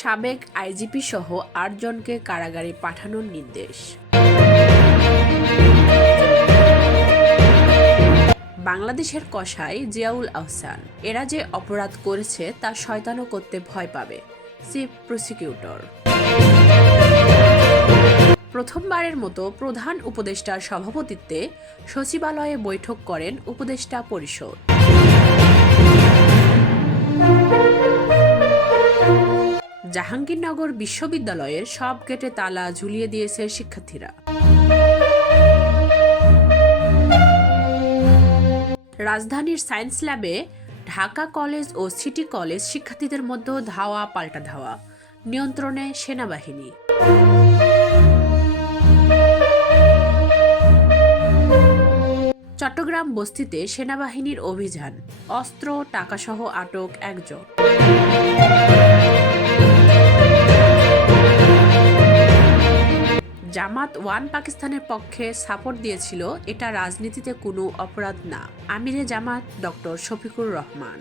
সাবেক আইজিপি সহ ৮ জনকে কারাগারে পাঠানোর নির্দেশ। বাংলাদেশের কসাই জিয়াউল আহসান, এরা যে অপরাধ করেছে তা শয়তানও করতে ভয় পাবে, চিফ প্রসিকিউটর। প্রথমবারের মতো প্রধান উপদেষ্টার সভাপতিত্বে সচিবালয়ে বৈঠক করেন উপদেষ্টা পরিষদ। জাহাঙ্গীরনগর বিশ্ববিদ্যালয়ের সব গেটে তালা ঝুলিয়ে দিয়েছে শিক্ষার্থীরা। রাজধানীর সায়েন্স ল্যাবে ঢাকা কলেজ ও সিটি কলেজ শিক্ষার্থীদের মধ্যে ধাওয়া পাল্টা ধাওয়া, নিয়ন্ত্রণে সেনাবাহিনী। চট্টগ্রাম বস্তিতে সেনাবাহিনীর অভিযান, অস্ত্র টাকাসহ আটক ১ জন। জামাত ওয়ান পাকিস্তানের পক্ষে সাপোর্ট দিয়েছিল, এটা রাজনীতিতে কোনো অপরাধ না, আমিরে জামাত ডক্টর শফিকুর রহমান।